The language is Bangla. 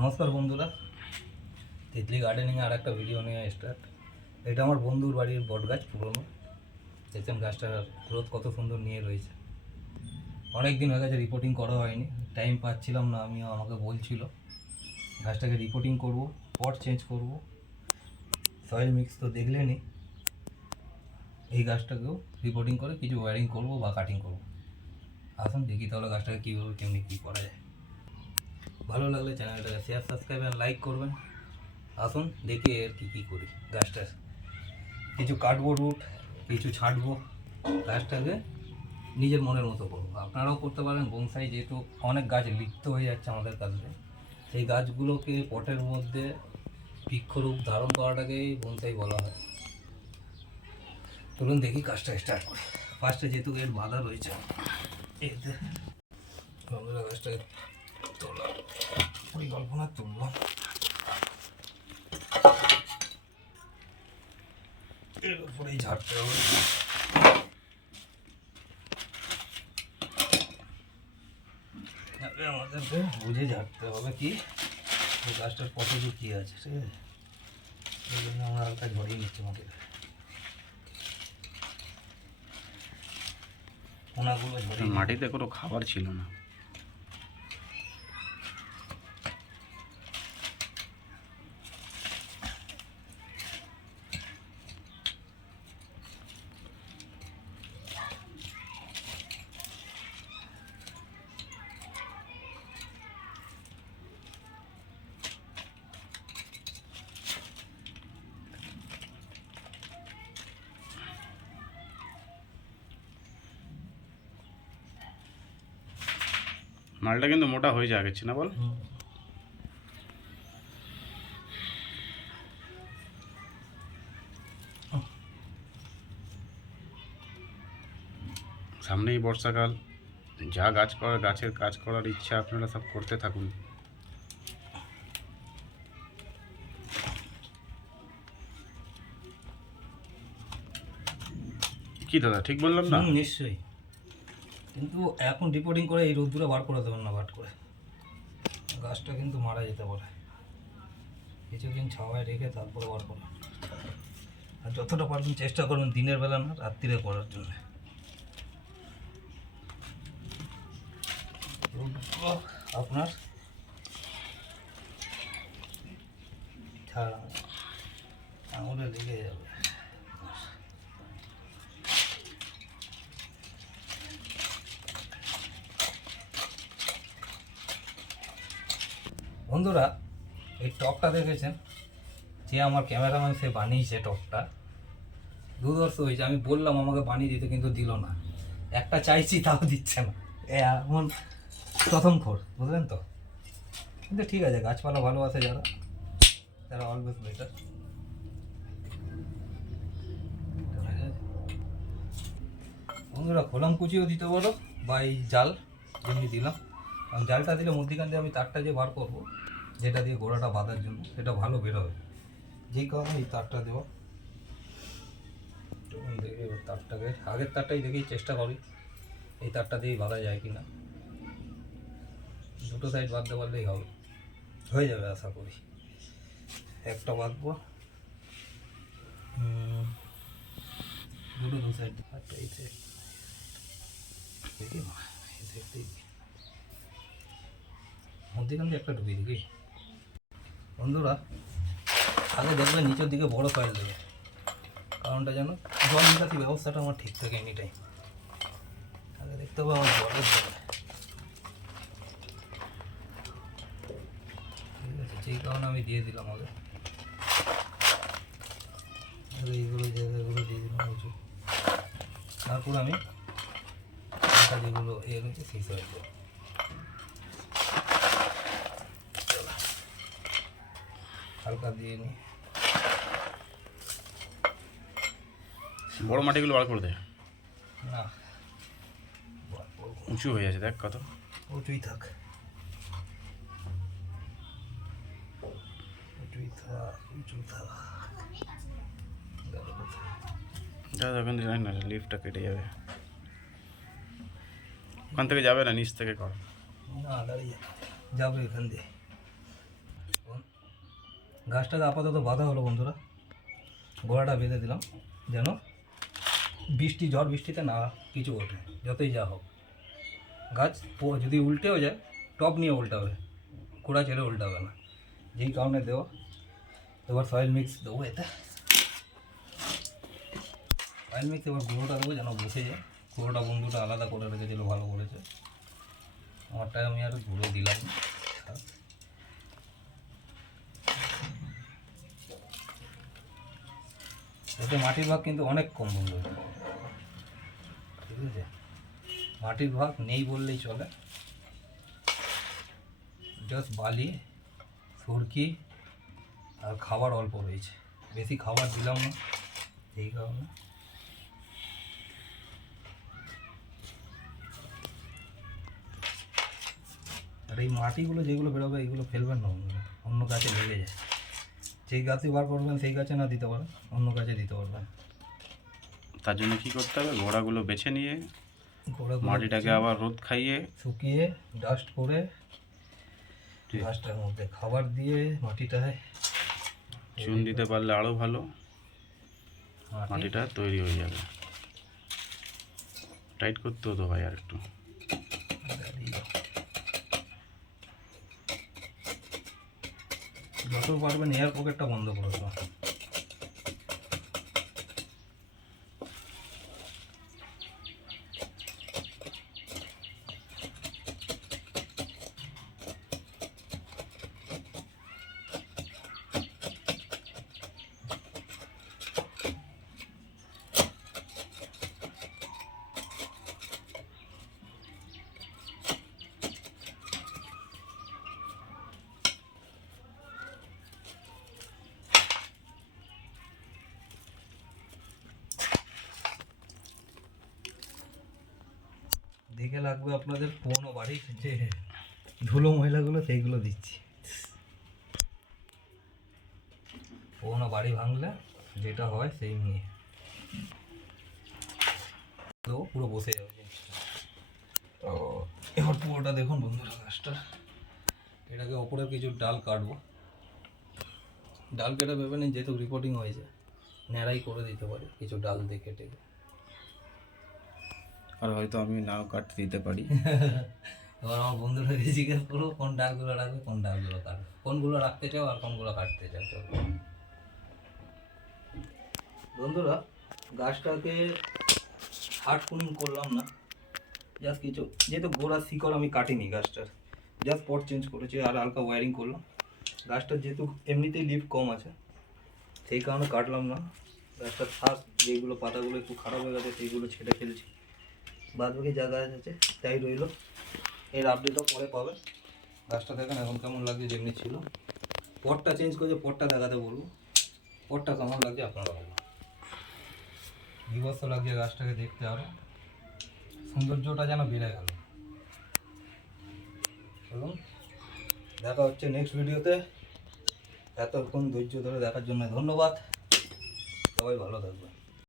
নমস্কার বন্ধুরা, তিতলি গার্ডেনিংয়ে আর একটা ভিডিও নিয়ে স্টার্ট। এটা আমার বন্ধুর বাড়ির বট গাছ, পুরনো। দেখছেন গাছটার গ্রোথ কত সুন্দর নিয়ে রয়েছে। অনেক দিন হয়ে গেছে রিপোর্টিং করা হয়নি, টাইম পাচ্ছিলাম না। আমিও আমাকে বলছিল গাছটাকে রিপোর্টিং করব, পট চেঞ্জ করব, সয়েল মিক্স তো দেখলেনি। এই গাছটাকেও রিপোর্টিং করে কিছু ওয়ারিং করব বা কাটিং করব। আসুন দেখি তাহলে গাছটাকে কীভাবে কেমনি কী করা যায়। ভালো লাগলে চ্যানেলটাকে শেয়ার, সাবস্ক্রাইব আর লাইক করবেন। আসুন দেখি এর কী করি। গাছটার কিছু কাটবো রুট, কিছু ছাঁটবো, গাছটাকে নিজের মনের মতো করবো। আপনারাও করতে পারেন। বনসাই যেহেতু অনেক গাছ লিপ্ত হয়ে যাচ্ছে আমাদের কাছে, সেই গাছগুলোকে পটের মধ্যে বৃক্ষরূপ ধারণ করাটাকেই বনসাই বলা হয়। চলুন দেখি কাজটা স্টার্ট করি। ফার্স্টে যেহেতু এর বাধা রয়েছে, এতে আমরা গাছটাকে তোলা পরিকল্পনা তুলব। এর উপরেই ঝাড়তে হবে। আমাদেরকে বুঝে ঝাড়তে হবে কি গাছটার পথে কী আছে, ঠিক আছে? এই জন্য আমরা হালকা ঝরিয়ে নিচ্ছি মাটিটা, কোনাগুলো ঝরিয়ে। মাটিতে কোনো খাবার ছিল না। মালটা কিন্তু মোটা হয়ে যাচ্ছে না বল? সামনেই বর্ষাকাল, যা গাছের কাজ করার ইচ্ছা আপনারা সব করতে থাকুন। কি দাদা, ঠিক বললাম না? নিশ্চয়ই, কিন্তু এখন রিপোর্টিং করে এই রোদ্দুরে বার করে দেবেন না। বাট করে গাছটা কিন্তু মারা যেতে পারে। কিছুদিন ছাওয়ায় রেখে তারপরে বার করা। আর যতটা পারবেন চেষ্টা করবেন দিনের বেলা না, রাত্রিরে করার জন্য। আপনার ছাড়া আঙুলে লেগে যাবে। বন্ধুরা, এই টকটা দেখেছেন, যে আমার ক্যামেরাম্যান সে বানিয়েছে টকটা, দুর্ধর্ষ হয়েছে। আমি বললাম আমাকে বানিয়ে দিতে, কিন্তু দিল না। একটা চাইছি তাও দিচ্ছে না। এমন প্রথম খোর, বুঝলেন তো? কিন্তু ঠিক আছে, গাছপালা ভালোবাসে যারা, তারা অলওয়েজ বেটার। বন্ধুরা, খোলাম কুচিও দিতে পারো বা এই জাল যেমনি দিলাম। কারণ জালটা দিলে মধ্যিখান দিয়ে আমি তারটা যে বার করবো, যেটা দিয়ে গোড়াটা বাঁধার জন্য, সেটা ভালো বেরোবে। যেই কারণে এই তারটা দেওয়া। দেখি এবার তারটাকে, আগের তারটাই দেখি চেষ্টা করি এই তারটা দিয়েই বাঁধা যায় কি না। দুটো সাইড বাঁধতে পারলেই হবে, হয়ে যাবে আশা করি। একটা বাঁধবো, দু সাইড। একটা এই সাইড দেখি, এই সাইড দেখি মধ্যিখান দিয়ে একটা ঢুকিয়ে দেখি। বন্ধুরা, আগে দেখবেন নিচের দিকে বড় সয়েল দেবে, কারণটা যেন জল নিকাশি ব্যবস্থাটা আমার ঠিক থাকে এনি টাইম। আগে দেখতে হবে আমার জলের জন্য, ঠিক আছে? যেই কারণে আমি দিয়ে দিলাম আগে এইগুলো জায়গাগুলো দিয়ে দিলাম উঁচু। তারপর আমি হালকা যেগুলো এর হচ্ছে সেই সয়েল দেবো। হালকা দিয়ে নিই। বড় মাটিগুলো বার করে দেয় না, উঁচু হয়ে যাচ্ছে, দেখ কত উঁচুই থাক, উঁচুই থাক, উঁচু থাক। দাদা ওখান থেকে জানি না, লিফটটা কেটে যাবে। ওখান থেকে যাবে না, নিচ থেকে কর। না, দাঁড়িয়ে যাবে এখান দিয়ে। গাছটাকে আপাতত বাঁধা হলো বন্ধুরা, গোড়াটা বেঁধে দিলাম যেন ঝড় বৃষ্টিতে না কিছু ওঠে, যতই যা হোক। গাছ যদি উল্টেও যায় টপ নিয়ে উল্টাবে, কুড়া ছেড়ে উল্টাবে না, যেই কারণে দেওয়া। এবার সয়েল মিক্স দেবো এতে, সয়েল মিক্স এবার গুঁড়োটা দেবো যেন বসে যায়। গুঁড়োটা বন্ধুটা আলাদা করে রেখেছিল, ভালো করেছে। আমারটায় আমি আর গুঁড়ো দিলাম না। এতে মাটির ভাগ কিন্তু অনেক কম বন্ধু, ঠিক আছে? মাটির ভাগ নেই বললেই চলে। জাস্ট বালি, সুরকি আর খাবার অল্প রয়েছে, বেশি খাবার দিলাম না এই কারণে। আর এই মাটিগুলো যেগুলো বেরোবে এইগুলো ফেলবেন না বন্ধুরা, অন্য গাছে লেগে যায়। যেই গাছে বার করবেন সেই গাছে না দিতে পারেন, অন্য গাছে দিতে পারবেন। তার জন্য কি করতে হবে, গোড়াগুলো বেছে নিয়ে গোড়াগুলো মাটিটাকে আবার রোদ খাইয়ে শুকিয়ে ডাস্ট করে গাছটার মধ্যে খাবার দিয়ে মাটিটায় চুন দিতে পারলে আরও ভালো, মাটি মাটিটা তৈরি হয়ে যাবে। টাইট করতে হতো ভাই আর একটু। যত পারবেন এয়ার পকেটটা বন্ধ করে দেবো। দেখে লাগবে আপনাদের পুরোনো বাড়ির যে ধুলো ময়লাগুলো সেইগুলো দিচ্ছি। পুরোনো বাড়ি ভাঙলে যেটা হয় সেই নিয়ে তো পুরো বসে যাবে জিনিসটা। তো এবার পুরোটা দেখুন বন্ধুরা গাছটা, এটাকে ওপরে কিছু ডাল কাটবো। ডাল কেটে ভেবে নিন, যেহেতু রিপোর্টিং হয়েছে ন্যাড়াই করে দিতে পারি কিছু ডাল দিয়ে কেটে। আর হয়তো আমি নাও কাটতে দিতে পারি। এবার আমার বন্ধুরা জিজ্ঞেস করবো কোন ডালগুলো রাখবে, কোন ডালগুলো কাটবে, কোনগুলো রাখতে চাও আর কোনগুলো কাটতে চাও। চলো বন্ধুরা, গাছটাকে হার্ড কুনিং করলাম না, জাস্ট কিছু, যেহেতু গোড়ার শিকড় আমি কাটিনি গাছটার, জাস্ট পট চেঞ্জ করেছি আর হালকা ওয়ারিং করলাম। গাছটার যেহেতু এমনিতেই লিফ কম আছে সেই কারণে কাটলাম না। গাছটার শাক যেগুলো পাতাগুলো একটু খারাপ হয়ে গেছে সেইগুলো ছেটে ফেলছি, বাদ বাকি যা গাছ আছে তাই রইলো। এর আপডেটও পরে পাবে। গাছটা দেখেন এখন কেমন লাগছে, যেমনি ছিল। পটটা চেঞ্জ করেছে, পটটা দেখাতে বলবো, পটটা কেমন লাগছে আপনারা বলুন। বিভৎস লাগছে গাছটাকে দেখতে, আরও সৌন্দর্যটা যেন বেড়ে গেল। চলুন দেখা হচ্ছে নেক্সট ভিডিওতে। এতক্ষণ ধৈর্য ধরে দেখার জন্য ধন্যবাদ, সবাই ভালো থাকবেন।